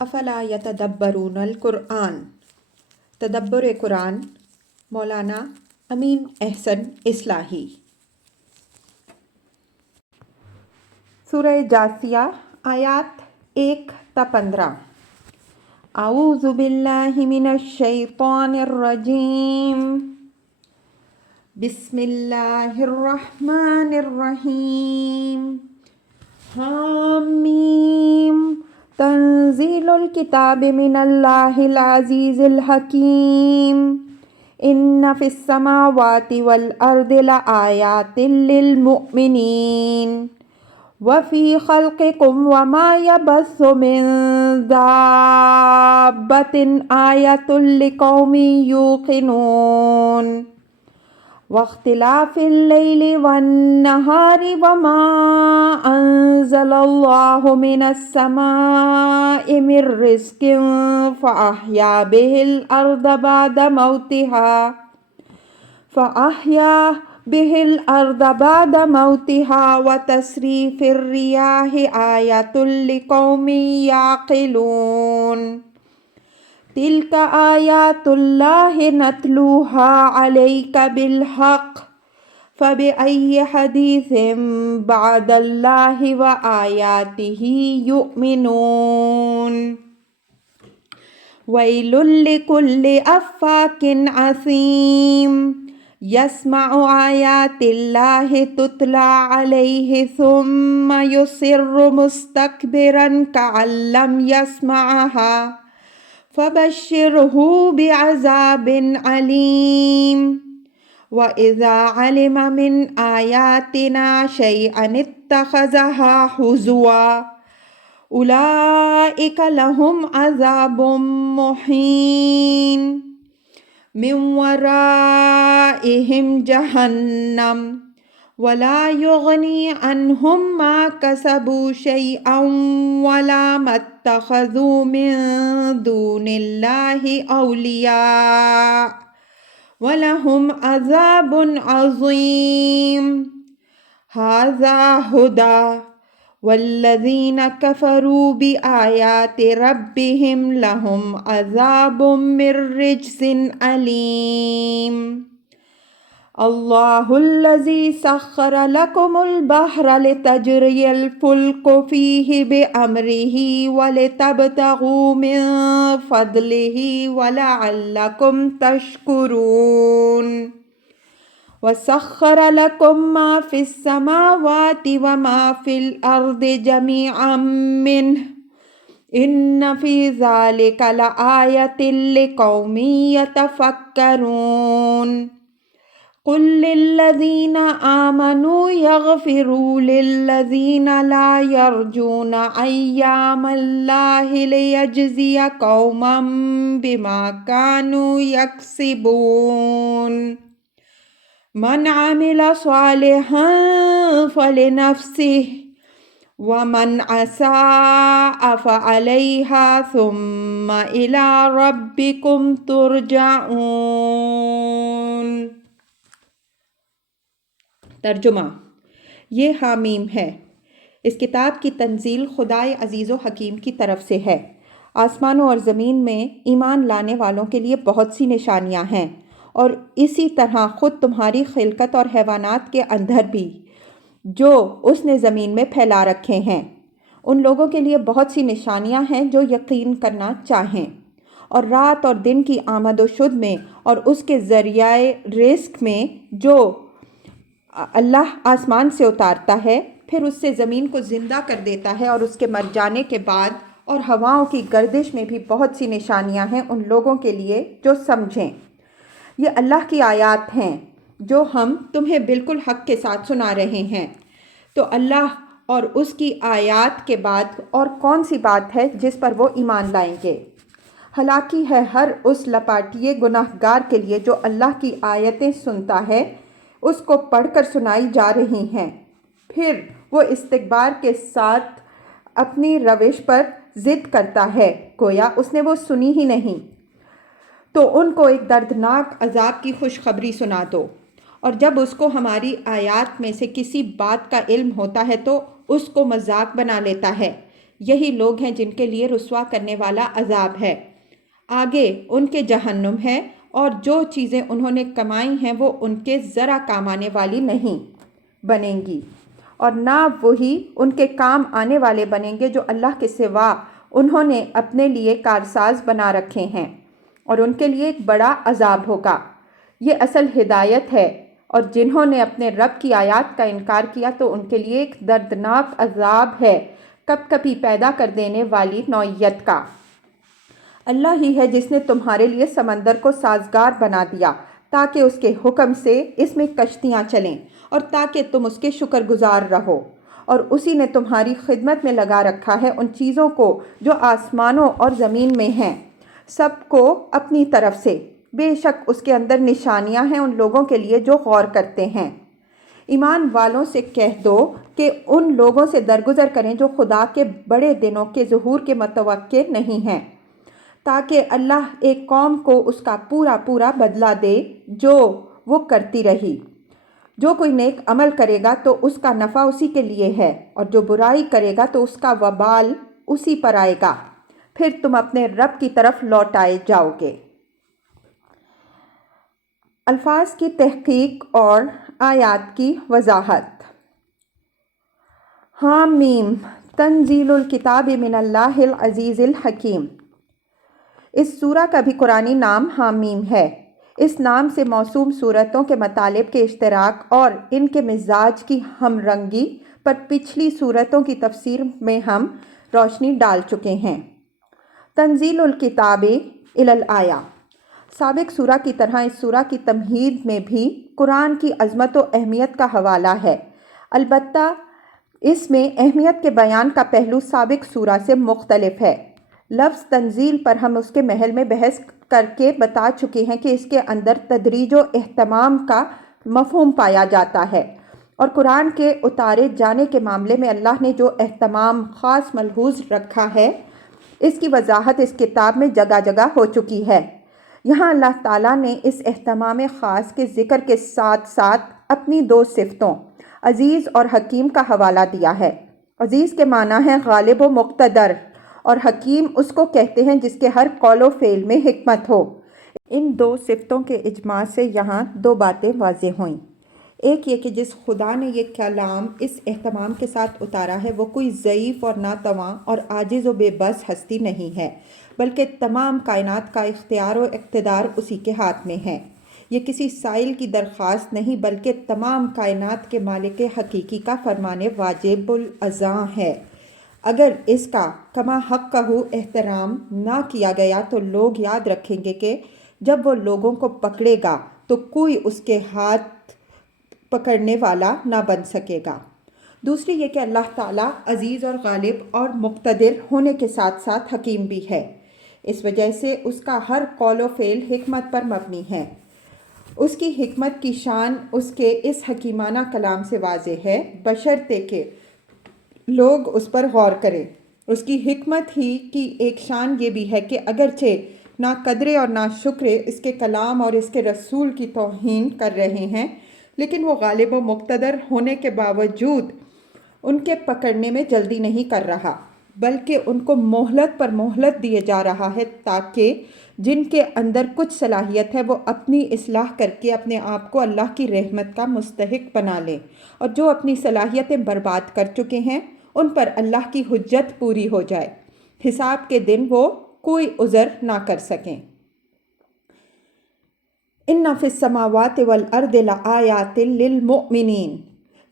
افلا یتدبرون القرآن، تدبر قرآن، مولانا امین احسن اصلاحی۔ سورہ جاثیہ آیات 1 تا 15۔ اعوذ باللہ من الشیطان الرجیم، بسم اللہ الرحمن الرحیم۔ حامیم تنزیل الکتاب من اللہ العزیز الحکیم۔ ان فی السماوات والارض لآیات للمؤمنین وفی خلقکم وما یبث من دابۃ آیۃ لقوم یوقنون۔ واختلاف اللیل والنہار وما انزل اللہ من السماء من رزق فأحیا به الأرض بعد موتها وتصریف الرياح آیۃ لقوم یعقلون۔ تلک آیات اللہ نتلوها علیک بالحق فبأی حدیث بعد اللہ وآیاتہ یؤمنون۔ ویل لکل افاک اثیم یسمع آیات اللہ تتلی علیہ ثم یصر مستکبرا کأن لم یسمعها فبشرہ بعذاب علیم۔ وَإِذَا عَلِمَ مِنْ آیَاتِنَا شَيْئًا اتَّخَذَهَا هُزُوًا أُولَئِكَ لَهُمْ عَذَابٌ مُّهِينٌ مِّن وَرَائِهِمْ جَهَنَّمُ وَلَا يُغْنِي عَنْهُمْ مَا كَسَبُوا شَيْئًا وَلَا مَا اتَّخَذُوا مِن دُونِ اللَّهِ أَوْلِيَاءَ وَلَهُمْ عَذَابٌ عَظِيمٌ۔ هَذَا هُدًى وَالَّذِينَ كَفَرُوا بِآيَاتِ رَبِّهِمْ لَهُمْ عَذَابٌ مِّن رِّجْزٍ أَلِيمٌ۔ اللہ الذی سخر لکم البحر لتجری الفلک فیہ بأمرہ ولتبتغوا من فضلہ ولعلکم تشکرون۔ وسخر لکم ما فی السماوات وما فی الارض جمیعا منہ ان فی ذلک لآیۃ لقوم یتفکرون۔ قل للذین آمنوا یغفروا للذین لا یرجون ایام اللہ لیجزی قوما بما کانوا یکسبون۔ من عمل صالحا فلنفسہ ومن اساء فعلیہا ثم الی ربکم ترجعون۔ ترجمہ: یہ حامیم ہے۔ اس کتاب کی تنزیل خدائے عزیز و حکیم کی طرف سے ہے۔ آسمانوں اور زمین میں ایمان لانے والوں کے لیے بہت سی نشانیاں ہیں، اور اسی طرح خود تمہاری خلقت اور حیوانات کے اندر بھی جو اس نے زمین میں پھیلا رکھے ہیں، ان لوگوں کے لیے بہت سی نشانیاں ہیں جو یقین کرنا چاہیں۔ اور رات اور دن کی آمد و شد میں اور اس کے ذریعہ رزق میں جو اللہ آسمان سے اتارتا ہے، پھر اس سے زمین کو زندہ کر دیتا ہے، اور اس کے مر جانے کے بعد اور ہواؤں کی گردش میں بھی بہت سی نشانیاں ہیں ان لوگوں کے لیے جو سمجھیں۔ یہ اللہ کی آیات ہیں جو ہم تمہیں بالکل حق کے ساتھ سنا رہے ہیں۔ تو اللہ اور اس کی آیات کے بعد اور کون سی بات ہے جس پر وہ ایمان لائیں گے؟ ہلاکی ہے ہر اس لپاٹیے گناہ گار کے لیے جو اللہ کی آیتیں سنتا ہے، اس کو پڑھ کر سنائی جا رہی ہیں، پھر وہ استکبار کے ساتھ اپنی روش پر ضد کرتا ہے گویا اس نے وہ سنی ہی نہیں۔ تو ان کو ایک دردناک عذاب کی خوشخبری سنا دو، اور جب اس کو ہماری آیات میں سے کسی بات کا علم ہوتا ہے تو اس کو مذاق بنا لیتا ہے، یہی لوگ ہیں جن کے لیے رسوا کرنے والا عذاب ہے۔ آگے ان کے جہنم ہے، اور جو چیزیں انہوں نے کمائی ہیں وہ ان کے ذرا کام آنے والی نہیں بنیں گی، اور نہ وہی ان کے کام آنے والے بنیں گے جو اللہ کے سوا انہوں نے اپنے لیے کارساز بنا رکھے ہیں، اور ان کے لیے ایک بڑا عذاب ہوگا۔ یہ اصل ہدایت ہے، اور جنہوں نے اپنے رب کی آیات کا انکار کیا تو ان کے لیے ایک دردناک عذاب ہے، کب کبھی پیدا کر دینے والی نوعیت کا۔ اللہ ہی ہے جس نے تمہارے لیے سمندر کو سازگار بنا دیا تاکہ اس کے حکم سے اس میں کشتیاں چلیں، اور تاکہ تم اس کے شکر گزار رہو، اور اسی نے تمہاری خدمت میں لگا رکھا ہے ان چیزوں کو جو آسمانوں اور زمین میں ہیں، سب کو اپنی طرف سے۔ بے شک اس کے اندر نشانیاں ہیں ان لوگوں کے لیے جو غور کرتے ہیں۔ ایمان والوں سے کہہ دو کہ ان لوگوں سے درگزر کریں جو خدا کے بڑے دنوں کے ظہور کے متوقع نہیں ہیں، تاکہ اللہ ایک قوم کو اس کا پورا پورا بدلہ دے جو وہ کرتی رہی۔ جو کوئی نیک عمل کرے گا تو اس کا نفع اسی کے لیے ہے، اور جو برائی کرے گا تو اس کا وبال اسی پر آئے گا، پھر تم اپنے رب کی طرف لوٹائے جاؤ گے۔ الفاظ کی تحقیق اور آیات کی وضاحت۔ حامیم تنزیل الکتاب من اللہ العزیز الحکیم۔ اس سورہ کا بھی قرآنی نام حامیم ہے۔ اس نام سے موسوم صورتوں کے مطالب کے اشتراک اور ان کے مزاج کی ہم رنگی پر پچھلی صورتوں کی تفسیر میں ہم روشنی ڈال چکے ہیں۔ تنزیل الکتاب الی الآیہ۔ سابق سورہ کی طرح اس سورہ کی تمہید میں بھی قرآن کی عظمت و اہمیت کا حوالہ ہے، البتہ اس میں اہمیت کے بیان کا پہلو سابق سورہ سے مختلف ہے۔ لفظ تنزیل پر ہم اس کے محل میں بحث کر کے بتا چکے ہیں کہ اس کے اندر تدریج و اہتمام کا مفہوم پایا جاتا ہے، اور قرآن کے اتارے جانے کے معاملے میں اللہ نے جو اہتمام خاص ملحوظ رکھا ہے اس کی وضاحت اس کتاب میں جگہ جگہ ہو چکی ہے۔ یہاں اللہ تعالیٰ نے اس اہتمام خاص کے ذکر کے ساتھ ساتھ اپنی دو صفتوں عزیز اور حکیم کا حوالہ دیا ہے۔ عزیز کے معنی ہے غالب و مقتدر، اور حکیم اس کو کہتے ہیں جس کے ہر قول و فعل میں حکمت ہو۔ ان دو صفتوں کے اجماع سے یہاں دو باتیں واضح ہوئیں۔ ایک یہ کہ جس خدا نے یہ کلام اس اہتمام کے ساتھ اتارا ہے وہ کوئی ضعیف اور ناتواں اور عاجز و بے بس ہستی نہیں ہے، بلکہ تمام کائنات کا اختیار و اقتدار اسی کے ہاتھ میں ہے۔ یہ کسی سائل کی درخواست نہیں بلکہ تمام کائنات کے مالک حقیقی کا فرمان واجب الاذاں ہے۔ اگر اس کا کما حق کا احترام نہ کیا گیا تو لوگ یاد رکھیں گے کہ جب وہ لوگوں کو پکڑے گا تو کوئی اس کے ہاتھ پکڑنے والا نہ بن سکے گا۔ دوسری یہ کہ اللہ تعالیٰ عزیز اور غالب اور مقتدر ہونے کے ساتھ ساتھ حکیم بھی ہے، اس وجہ سے اس کا ہر قول و فعل حکمت پر مبنی ہے۔ اس کی حکمت کی شان اس کے اس حکیمانہ کلام سے واضح ہے، بشرطے کہ لوگ اس پر غور کریں۔ اس کی حکمت ہی کی ایک شان یہ بھی ہے کہ اگرچہ نہ قدرے اور نہ شکرے اس کے کلام اور اس کے رسول کی توہین کر رہے ہیں، لیکن وہ غالب و مقتدر ہونے کے باوجود ان کے پکڑنے میں جلدی نہیں کر رہا، بلکہ ان کو مہلت پر مہلت دیے جا رہا ہے تاکہ جن کے اندر کچھ صلاحیت ہے وہ اپنی اصلاح کر کے اپنے آپ کو اللہ کی رحمت کا مستحق بنا لیں، اور جو اپنی صلاحیتیں برباد کر چکے ہیں ان پر اللہ کی حجت پوری ہو جائے، حساب کے دن وہ کوئی عذر نہ کر سکیں۔ ان فی السماوات والارض لآیات للمؤمنین۔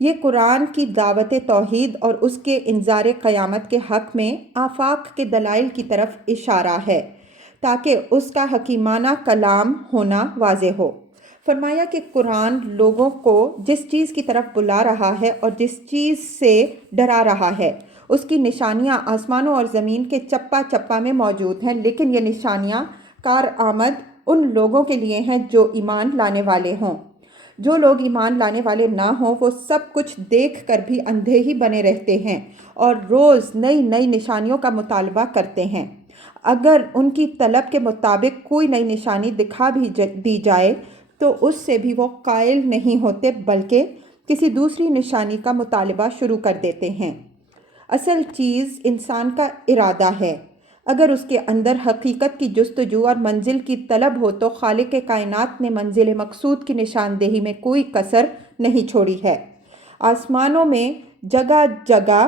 یہ قرآن کی دعوت توحید اور اس کے انذار قیامت کے حق میں آفاق کے دلائل کی طرف اشارہ ہے تاکہ اس کا حکیمانہ کلام ہونا واضح ہو۔ فرمایا کہ قرآن لوگوں کو جس چیز کی طرف بلا رہا ہے اور جس چیز سے ڈرا رہا ہے اس کی نشانیاں آسمانوں اور زمین کے چپا چپا میں موجود ہیں، لیکن یہ نشانیاں کارآمد ان لوگوں کے لیے ہیں جو ایمان لانے والے ہوں۔ جو لوگ ایمان لانے والے نہ ہوں وہ سب کچھ دیکھ کر بھی اندھے ہی بنے رہتے ہیں اور روز نئی نئی نشانیوں کا مطالبہ کرتے ہیں۔ اگر ان کی طلب کے مطابق کوئی نئی نشانی دکھا بھی دی جائے تو اس سے بھی وہ قائل نہیں ہوتے بلکہ کسی دوسری نشانی کا مطالبہ شروع کر دیتے ہیں۔ اصل چیز انسان کا ارادہ ہے۔ اگر اس کے اندر حقیقت کی جستجو اور منزل کی طلب ہو تو خالق کائنات نے منزل مقصود کی نشاندہی میں کوئی کسر نہیں چھوڑی ہے۔ آسمانوں میں جگہ جگہ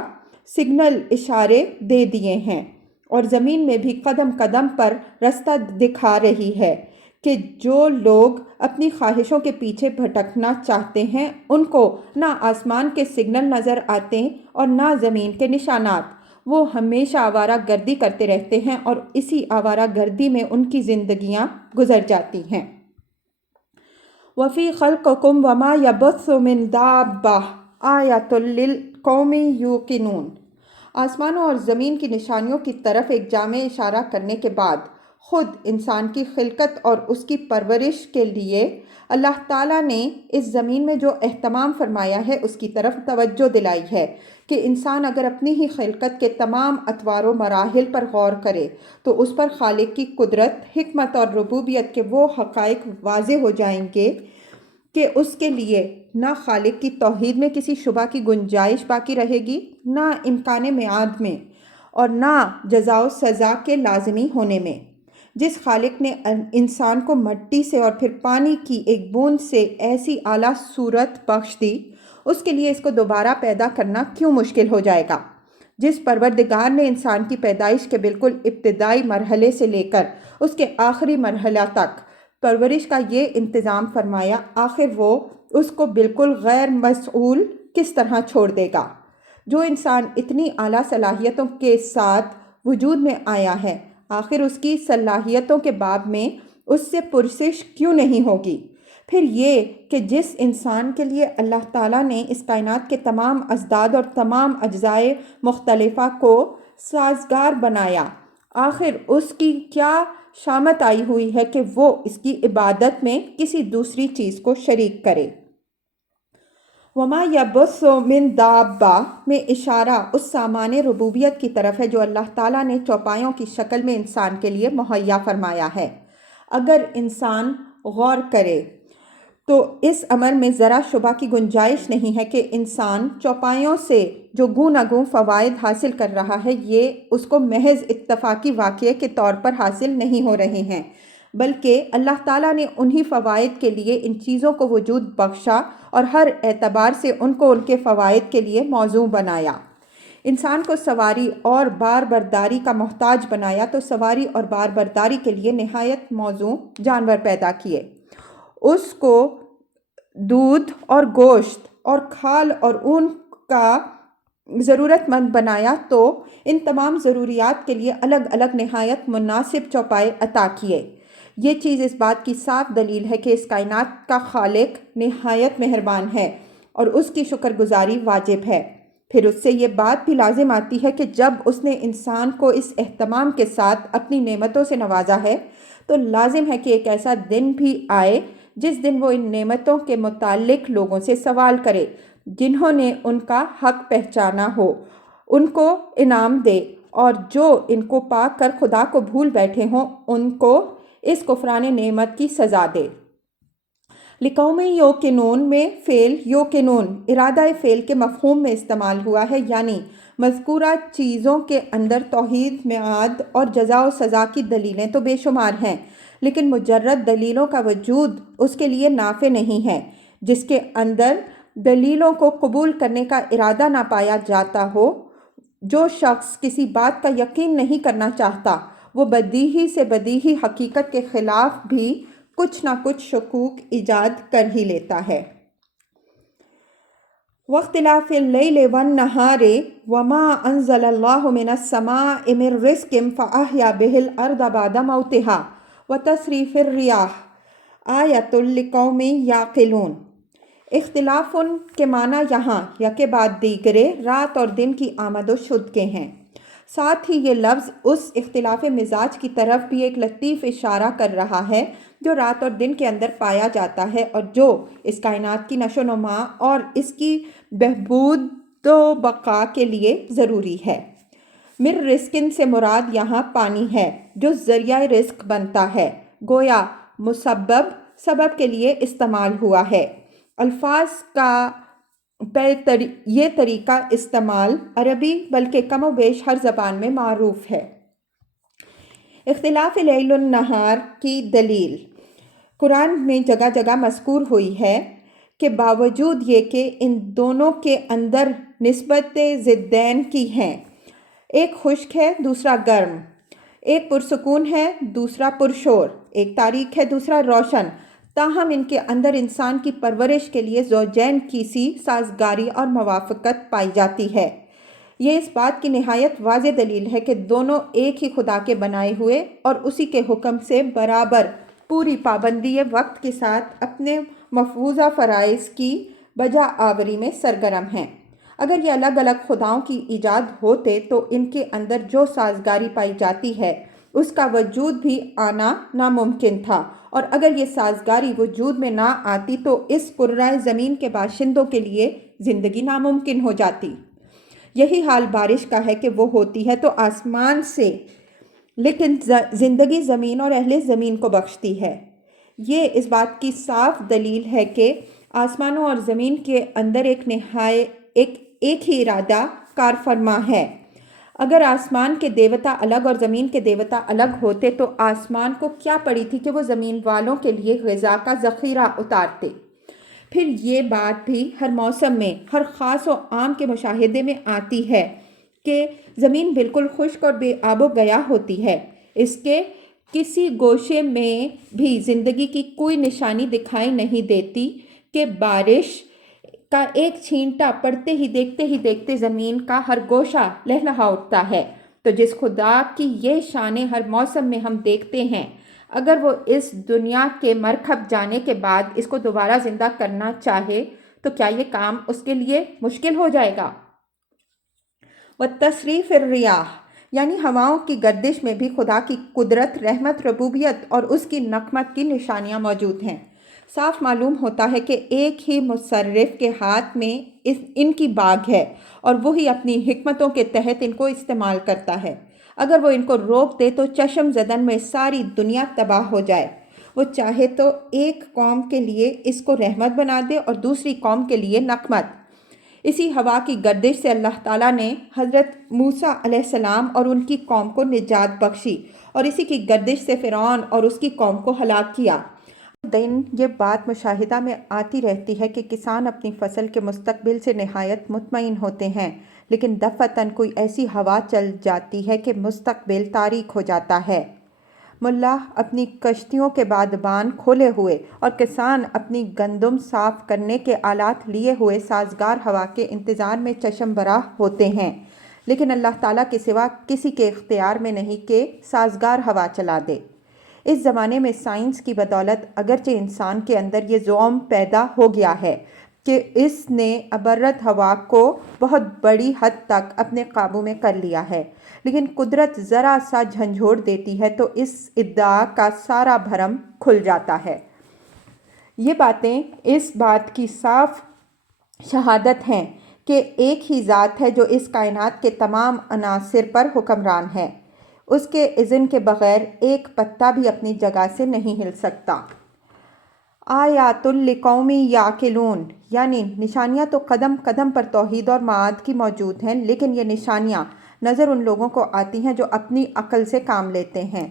سگنل اشارے دے دیے ہیں اور زمین میں بھی قدم قدم پر رستہ دکھا رہی ہے کہ جو لوگ اپنی خواہشوں کے پیچھے بھٹکنا چاہتے ہیں ان کو نہ آسمان کے سگنل نظر آتے اور نہ زمین کے نشانات۔ وہ ہمیشہ آوارہ گردی کرتے رہتے ہیں اور اسی آوارہ گردی میں ان کی زندگیاں گزر جاتی ہیں۔ وَفِي خَلْقِكُمْ وَمَا يَبَثُّ مِن دَابَّةٍ آیَاتٌ لِقَوْمٍ یُوقِنُونَ۔ آسمانوں اور زمین کی نشانیوں کی طرف ایک جامع اشارہ کرنے کے بعد خود انسان کی خلقت اور اس کی پرورش کے لیے اللہ تعالیٰ نے اس زمین میں جو اہتمام فرمایا ہے اس کی طرف توجہ دلائی ہے کہ انسان اگر اپنی ہی خلقت کے تمام اطوار و مراحل پر غور کرے تو اس پر خالق کی قدرت، حکمت اور ربوبیت کے وہ حقائق واضح ہو جائیں گے کہ اس کے لیے نہ خالق کی توحید میں کسی شبہ کی گنجائش باقی رہے گی، نہ امکان میعاد میں، اور نہ جزا و سزا کے لازمی ہونے میں۔ جس خالق نے انسان کو مٹی سے اور پھر پانی کی ایک بوند سے ایسی اعلیٰ صورت بخش دی، اس کے لیے اس کو دوبارہ پیدا کرنا کیوں مشکل ہو جائے گا؟ جس پروردگار نے انسان کی پیدائش کے بالکل ابتدائی مرحلے سے لے کر اس کے آخری مرحلہ تک پرورش کا یہ انتظام فرمایا، آخر وہ اس کو بالکل غیر مسئول کس طرح چھوڑ دے گا؟ جو انسان اتنی اعلیٰ صلاحیتوں کے ساتھ وجود میں آیا ہے، آخر اس کی صلاحیتوں کے باب میں اس سے پرسش کیوں نہیں ہوگی؟ پھر یہ کہ جس انسان کے لیے اللہ تعالیٰ نے اس کائنات کے تمام ازداد اور تمام اجزائے مختلفہ کو سازگار بنایا، آخر اس کی کیا شامت آئی ہوئی ہے کہ وہ اس کی عبادت میں کسی دوسری چیز کو شریک کرے؟ وَمَا يَبُثُّ مِن دَابَّةٍ میں اشارہ اس سامان ربوبیت کی طرف ہے جو اللہ تعالیٰ نے چوپایوں کی شکل میں انسان کے لیے مہیا فرمایا ہے۔ اگر انسان غور کرے تو اس امر میں ذرا شبہ کی گنجائش نہیں ہے کہ انسان چوپایوں سے جو گوناگون فوائد حاصل کر رہا ہے یہ اس کو محض اتفاقی واقعے کے طور پر حاصل نہیں ہو رہے ہیں، بلکہ اللہ تعالیٰ نے انہی فوائد کے لیے ان چیزوں کو وجود بخشا اور ہر اعتبار سے ان کو ان کے فوائد کے لیے موزوں بنایا۔ انسان کو سواری اور بار برداری کا محتاج بنایا تو سواری اور بار برداری کے لیے نہایت موزوں جانور پیدا کیے۔ اس کو دودھ اور گوشت اور کھال اور اون کا ضرورت مند بنایا تو ان تمام ضروریات کے لیے الگ الگ نہایت مناسب چوپائے عطا کیے۔ یہ چیز اس بات کی صاف دلیل ہے کہ اس کائنات کا خالق نہایت مہربان ہے اور اس کی شکر گزاری واجب ہے۔ پھر اس سے یہ بات بھی لازم آتی ہے کہ جب اس نے انسان کو اس اہتمام کے ساتھ اپنی نعمتوں سے نوازا ہے تو لازم ہے کہ ایک ایسا دن بھی آئے جس دن وہ ان نعمتوں کے متعلق لوگوں سے سوال کرے، جنہوں نے ان کا حق پہچانا ہو ان کو انعام دے، اور جو ان کو پا کر خدا کو بھول بیٹھے ہوں ان کو اس کفران نعمت کی سزا دے۔ لِقَوْمٍ یوقنون میں فعل یوقنون ارادہ فعل کے مفہوم میں استعمال ہوا ہے، یعنی مذکورہ چیزوں کے اندر توحید، میعاد اور جزا و سزا کی دلیلیں تو بے شمار ہیں، لیکن مجرد دلیلوں کا وجود اس کے لیے نافع نہیں ہے۔ جس کے اندر دلیلوں کو قبول کرنے کا ارادہ نہ پایا جاتا ہو، جو شخص کسی بات کا یقین نہیں کرنا چاہتا وہ بدیہی سے بدیہی حقیقت کے خلاف بھی کچھ نہ کچھ شکوک ایجاد کر ہی لیتا ہے۔ وَاخْتِلَافِ اللَّيْلِ وَالنَّهَارِ وَمَا أَنزَلَ اللَّهُ مِنَ السَّمَاءِ مِن رِزْقٍ فَأَحْيَا بِهِ الْأَرْضَ بَعْدَ مَوْتِهَا وَتَصْرِيفِ الرِّيَاحِ آیَةٌ لِقَوْمٍ یَعْقِلُونَ۔ اختلاف کے معنی یہاں یکے بعد دیگرے رات اور دن کی آمد و شد کے ہیں۔ ساتھ ہی یہ لفظ اس اختلاف مزاج کی طرف بھی ایک لطیف اشارہ کر رہا ہے جو رات اور دن کے اندر پایا جاتا ہے اور جو اس کائنات کی نشو و نما اور اس کی بہبود و بقا کے لیے ضروری ہے۔ مِن رِزْقٍ سے مراد یہاں پانی ہے جو ذریعہ رزق بنتا ہے، گویا مسبب سبب کے لیے استعمال ہوا ہے۔ الفاظ کا یہ طریقہ استعمال عربی بلکہ کم و بیش ہر زبان میں معروف ہے۔ اختلاف لیل النہار کی دلیل قرآن میں جگہ جگہ مذکور ہوئی ہے کہ باوجود یہ کہ ان دونوں کے اندر نسبت ضدین کی ہیں، ایک خشک ہے دوسرا گرم، ایک پرسکون ہے دوسرا پرشور، ایک تاریک ہے دوسرا روشن، تاہم ان کے اندر انسان کی پرورش کے لیے زوجین کی سی سازگاری اور موافقت پائی جاتی ہے۔ یہ اس بات کی نہایت واضح دلیل ہے کہ دونوں ایک ہی خدا کے بنائے ہوئے اور اسی کے حکم سے برابر پوری پابندی وقت کے ساتھ اپنے مفروضہ فرائض کی بجا آوری میں سرگرم ہیں۔ اگر یہ الگ الگ خداؤں کی ایجاد ہوتے تو ان کے اندر جو سازگاری پائی جاتی ہے اس کا وجود بھی آنا ناممکن تھا، اور اگر یہ سازگاری وجود میں نہ آتی تو اس کرۂ زمین کے باشندوں کے لیے زندگی ناممکن ہو جاتی۔ یہی حال بارش کا ہے کہ وہ ہوتی ہے تو آسمان سے، لیکن زندگی زمین اور اہل زمین کو بخشتی ہے۔ یہ اس بات کی صاف دلیل ہے کہ آسمانوں اور زمین کے اندر ایک ہی ارادہ کار فرما ہے۔ اگر آسمان کے دیوتا الگ اور زمین کے دیوتا الگ ہوتے تو آسمان کو کیا پڑی تھی کہ وہ زمین والوں کے لیے غذا کا ذخیرہ اتارتے۔ پھر یہ بات بھی ہر موسم میں ہر خاص و عام کے مشاہدے میں آتی ہے کہ زمین بالکل خشک اور بے آب و گیا ہوتی ہے، اس کے کسی گوشے میں بھی زندگی کی کوئی نشانی دکھائی نہیں دیتی کہ بارش کا ایک چھینٹا پڑتے ہی دیکھتے زمین کا ہر گوشہ لہلہا اٹھتا ہے۔ تو جس خدا کی یہ شانیں ہر موسم میں ہم دیکھتے ہیں، اگر وہ اس دنیا کے مرکب جانے کے بعد اس کو دوبارہ زندہ کرنا چاہے تو کیا یہ کام اس کے لیے مشکل ہو جائے گا؟ وَالتَّصْرِيفِ الرِّيَاحِ یعنی ہواؤں کی گردش میں بھی خدا کی قدرت، رحمت، ربوبیت اور اس کی نقمت کی نشانیاں موجود ہیں۔ صاف معلوم ہوتا ہے کہ ایک ہی مصرف کے ہاتھ میں ان کی باگ ہے اور وہی اپنی حکمتوں کے تحت ان کو استعمال کرتا ہے۔ اگر وہ ان کو روک دے تو چشم زدن میں ساری دنیا تباہ ہو جائے۔ وہ چاہے تو ایک قوم کے لیے اس کو رحمت بنا دے اور دوسری قوم کے لیے نقمت۔ اسی ہوا کی گردش سے اللہ تعالیٰ نے حضرت موسیٰ علیہ السلام اور ان کی قوم کو نجات بخشی، اور اسی کی گردش سے فرعون اور اس کی قوم کو ہلاک کیا۔ دن یہ بات مشاہدہ میں آتی رہتی ہے کہ کسان اپنی فصل کے مستقبل سے نہایت مطمئن ہوتے ہیں، لیکن دفعتاً کوئی ایسی ہوا چل جاتی ہے کہ مستقبل تاریک ہو جاتا ہے۔ ملا اپنی کشتیوں کے بادبان کھولے ہوئے اور کسان اپنی گندم صاف کرنے کے آلات لیے ہوئے سازگار ہوا کے انتظار میں چشم براہ ہوتے ہیں، لیکن اللہ تعالیٰ کے سوا کسی کے اختیار میں نہیں کہ سازگار ہوا چلا دے۔ اس زمانے میں سائنس کی بدولت اگرچہ انسان کے اندر یہ زوم پیدا ہو گیا ہے کہ اس نے ابرد ہوا کو بہت بڑی حد تک اپنے قابو میں کر لیا ہے، لیکن قدرت ذرا سا جھنجھوڑ دیتی ہے تو اس ادعا کا سارا بھرم کھل جاتا ہے۔ یہ باتیں اس بات کی صاف شہادت ہیں کہ ایک ہی ذات ہے جو اس کائنات کے تمام عناصر پر حکمران ہے۔ اس کے اذن کے بغیر ایک پتا بھی اپنی جگہ سے نہیں ہل سکتا۔ آیات لقوم یعقلون یعنی نشانیاں تو قدم قدم پر توحید اور معاد کی موجود ہیں، لیکن یہ نشانیاں نظر ان لوگوں کو آتی ہیں جو اپنی عقل سے کام لیتے ہیں۔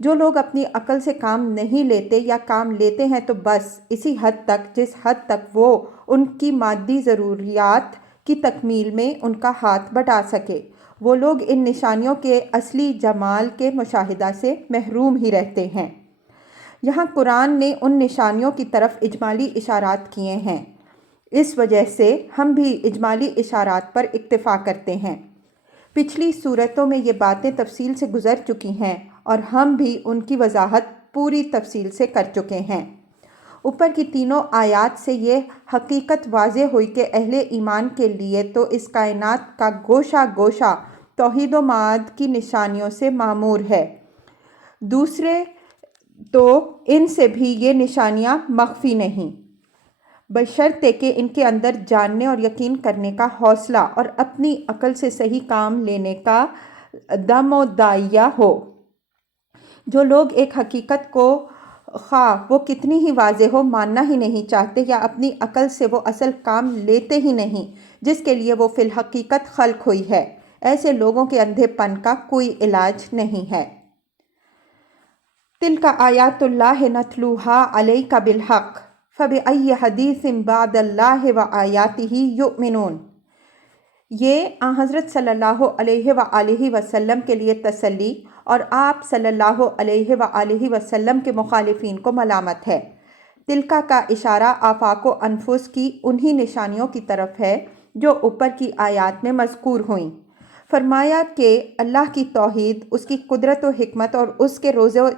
جو لوگ اپنی عقل سے کام نہیں لیتے یا کام لیتے ہیں تو بس اسی حد تک جس حد تک وہ ان کی مادی ضروریات کی تکمیل میں ان کا ہاتھ بٹا سکے، وہ لوگ ان نشانیوں کے اصلی جمال کے مشاہدہ سے محروم ہی رہتے ہیں۔ یہاں قرآن نے ان نشانیوں کی طرف اجمالی اشارات کیے ہیں، اس وجہ سے ہم بھی اجمالی اشارات پر اکتفا کرتے ہیں۔ پچھلی صورتوں میں یہ باتیں تفصیل سے گزر چکی ہیں اور ہم بھی ان کی وضاحت پوری تفصیل سے کر چکے ہیں۔ اوپر کی تینوں آیات سے یہ حقیقت واضح ہوئی کہ اہل ایمان کے لیے تو اس کائنات کا گوشہ گوشہ توحید و معاد کی نشانیوں سے معمور ہے، دوسرے تو ان سے بھی یہ نشانیاں مخفی نہیں، بشرطے کہ ان کے اندر جاننے اور یقین کرنے کا حوصلہ اور اپنی عقل سے صحیح کام لینے کا دم و داعیہ ہو۔ جو لوگ ایک حقیقت کو خواہ وہ کتنی ہی واضح ہو ماننا ہی نہیں چاہتے یا اپنی عقل سے وہ اصل کام لیتے ہی نہیں جس کے لیے وہ فی الحقیقت خلق ہوئی ہے۔ ایسے لوگوں کے اندھے پن کا کوئی علاج نہیں ہے۔ تِلْکَ آیاتُ اللہِ نَتْلُوهَا عَلَيْکَ بِالْحَقِّ فَبِأَيِّ حَدِیثٍ بَعْدَ اللہِ وَآیاتِهِ یُؤْمِنُونَ۔ یہ حضرت صلی اللہ علیہ وآلہ وسلم کے لیے تسلی اور آپ صلی اللہ علیہ وآلہ وسلم کے مخالفین کو ملامت ہے۔ تلکا کا اشارہ آفاق و انفس کی انہی نشانیوں کی طرف ہے جو اوپر کی آیات میں مذکور ہوئیں۔ فرمایا کہ اللہ کی توحید، اس کی قدرت و حکمت اور اس کے روز و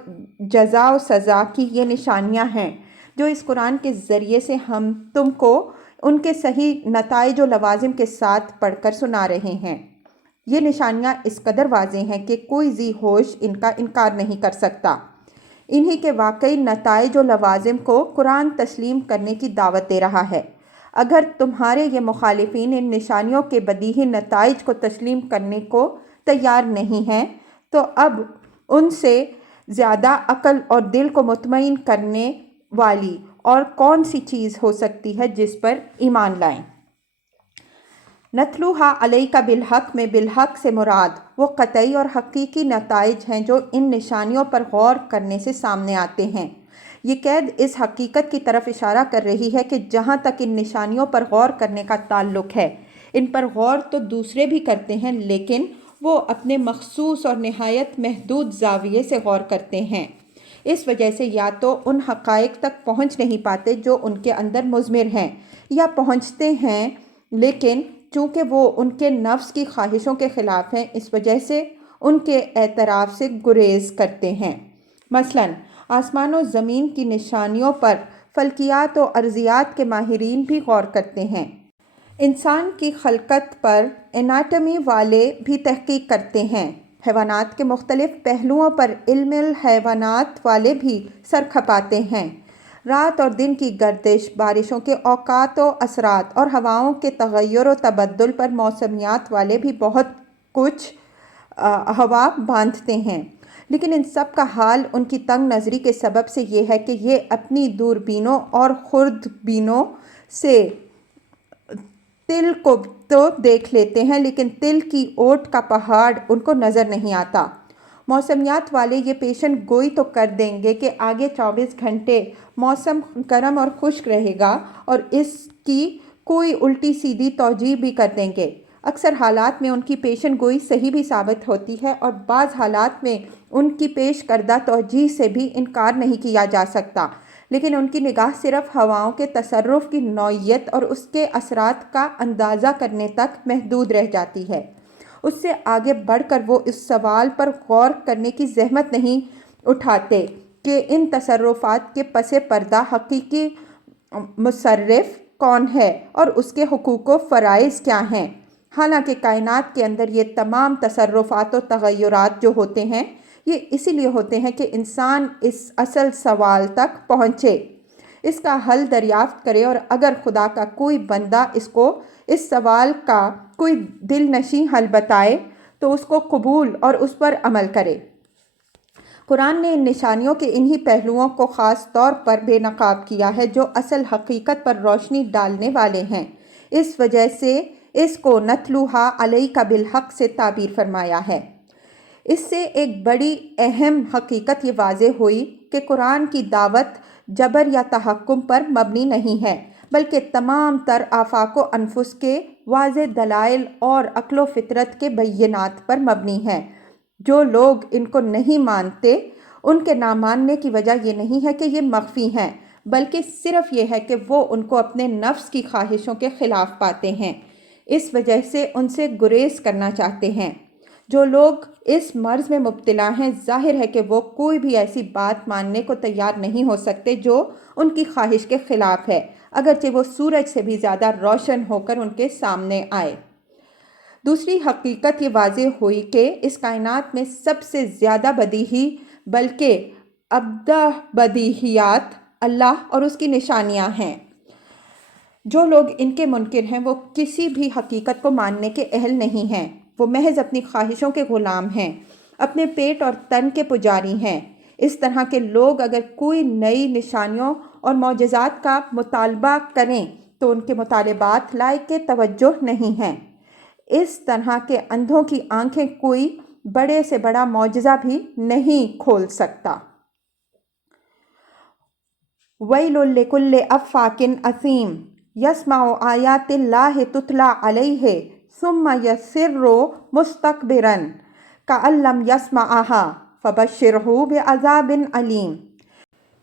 جزا و سزا کی یہ نشانیاں ہیں جو اس قرآن کے ذریعے سے ہم تم کو ان کے صحیح نتائج و لوازم کے ساتھ پڑھ کر سنا رہے ہیں۔ یہ نشانیاں اس قدر واضح ہیں کہ کوئی ذی ہوش ان کا انکار نہیں کر سکتا۔ انہی کے واقعی نتائج و لوازم کو قرآن تسلیم کرنے کی دعوت دے رہا ہے۔ اگر تمہارے یہ مخالفین ان نشانیوں کے بدیہی نتائج کو تسلیم کرنے کو تیار نہیں ہیں تو اب ان سے زیادہ عقل اور دل کو مطمئن کرنے والی اور کون سی چیز ہو سکتی ہے جس پر ایمان لائیں۔ نتلوہا علیک بالحق میں بالحق سے مراد وہ قطعی اور حقیقی نتائج ہیں جو ان نشانیوں پر غور کرنے سے سامنے آتے ہیں۔ یہ قید اس حقیقت کی طرف اشارہ کر رہی ہے کہ جہاں تک ان نشانیوں پر غور کرنے کا تعلق ہے، ان پر غور تو دوسرے بھی کرتے ہیں لیکن وہ اپنے مخصوص اور نہایت محدود زاویے سے غور کرتے ہیں۔ اس وجہ سے یا تو ان حقائق تک پہنچ نہیں پاتے جو ان کے اندر مضمر ہیں، یا پہنچتے ہیں لیکن چونکہ وہ ان کے نفس کی خواہشوں کے خلاف ہیں اس وجہ سے ان کے اعتراف سے گریز کرتے ہیں۔ مثلاً آسمان و زمین کی نشانیوں پر فلکیات و ارضیات کے ماہرین بھی غور کرتے ہیں۔ انسان کی خلقت پر اناٹمی والے بھی تحقیق کرتے ہیں۔ حیوانات کے مختلف پہلوؤں پر علم الحیوانات والے بھی سر کھپاتے ہیں۔ رات اور دن کی گردش، بارشوں کے اوقات و اثرات اور ہواؤں کے تغیر و تبدل پر موسمیات والے بھی بہت کچھ ہوا باندھتے ہیں، لیکن ان سب کا حال ان کی تنگ نظری کے سبب سے یہ ہے کہ یہ اپنی دوربینوں اور خوردبینوں سے تل کو تو دیکھ لیتے ہیں لیکن تل کی اوٹ کا پہاڑ ان کو نظر نہیں آتا۔ موسمیات والے یہ پیشن گوئی تو کر دیں گے کہ آگے 24 گھنٹے موسم گرم اور خشک رہے گا اور اس کی کوئی الٹی سیدھی توجیہ بھی کر دیں گے۔ اکثر حالات میں ان کی پیشن گوئی صحیح بھی ثابت ہوتی ہے اور بعض حالات میں ان کی پیش کردہ توجیہ سے بھی انکار نہیں کیا جا سکتا، لیکن ان کی نگاہ صرف ہواؤں کے تصرف کی نوعیت اور اس کے اثرات کا اندازہ کرنے تک محدود رہ جاتی ہے۔ اس سے آگے بڑھ کر وہ اس سوال پر غور کرنے کی زحمت نہیں اٹھاتے کہ ان تصرفات کے پس پردہ حقیقی مصرف کون ہے اور اس کے حقوق و فرائض کیا ہیں۔ حالانکہ کائنات کے اندر یہ تمام تصرفات و تغیرات جو ہوتے ہیں یہ اسی لیے ہوتے ہیں کہ انسان اس اصل سوال تک پہنچے، اس کا حل دریافت کرے اور اگر خدا کا کوئی بندہ اس کو اس سوال کا کوئی دل نشیں حل بتائے تو اس کو قبول اور اس پر عمل کرے۔ قرآن نے ان نشانیوں کے انہی پہلوؤں کو خاص طور پر بے نقاب کیا ہے جو اصل حقیقت پر روشنی ڈالنے والے ہیں۔ اس وجہ سے اس کو نتلوہا علیک بالحق سے تعبیر فرمایا ہے۔ اس سے ایک بڑی اہم حقیقت یہ واضح ہوئی کہ قرآن کی دعوت جبر یا تحکم پر مبنی نہیں ہے بلکہ تمام تر آفاق و انفس کے واضح دلائل اور عقل و فطرت کے بینات پر مبنی ہے۔ جو لوگ ان کو نہیں مانتے ان کے نہ ماننے کی وجہ یہ نہیں ہے کہ یہ مخفی ہیں بلکہ صرف یہ ہے کہ وہ ان کو اپنے نفس کی خواہشوں کے خلاف پاتے ہیں، اس وجہ سے ان سے گریز کرنا چاہتے ہیں۔ جو لوگ اس مرض میں مبتلا ہیں ظاہر ہے کہ وہ کوئی بھی ایسی بات ماننے کو تیار نہیں ہو سکتے جو ان کی خواہش کے خلاف ہے، اگرچہ وہ سورج سے بھی زیادہ روشن ہو کر ان کے سامنے آئے۔ دوسری حقیقت یہ واضح ہوئی کہ اس کائنات میں سب سے زیادہ بدیہی بلکہ ابدع بدیہیات اللہ اور اس کی نشانیاں ہیں۔ جو لوگ ان کے منکر ہیں وہ کسی بھی حقیقت کو ماننے کے اہل نہیں ہیں، وہ محض اپنی خواہشوں کے غلام ہیں، اپنے پیٹ اور تن کے پجاری ہیں۔ اس طرح کے لوگ اگر کوئی نئی نشانیوں اور معجزات کا مطالبہ کریں تو ان کے مطالبات لائق توجہ نہیں ہیں۔ اس طرح کے اندھوں کی آنکھیں کوئی بڑے سے بڑا معجزہ بھی نہیں کھول سکتا۔ وَيْلٌ لِكُلِّ أَفَّاكٍ أَثِيمٍ يَسْمَعُ آيَاتِ اللَّهِ تُتْلَى عَلَيْهِ ثُمَّ يَصِرُّ مُسْتَكْبِرًا كَأَن لَّمْ يَسْمَعْهَا فَبَشِّرْهُ بِعَذَابٍ أَلِيمٍ۔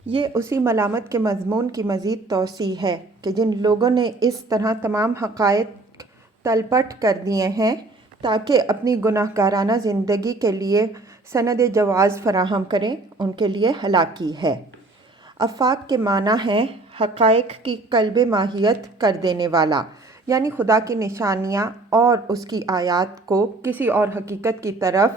یہ اسی ملامت کے مضمون کی مزید توسیع ہے کہ جن لوگوں نے اس طرح تمام حقائق تلپٹ کر دیے ہیں تاکہ اپنی گناہ گارانہ زندگی کے لیے سند جواز فراہم کریں، ان کے لیے ہلاکی ہے۔ آفاق کے معنی ہے حقائق کی قلب ماہیت کر دینے والا، یعنی خدا کی نشانیاں اور اس کی آیات کو کسی اور حقیقت کی طرف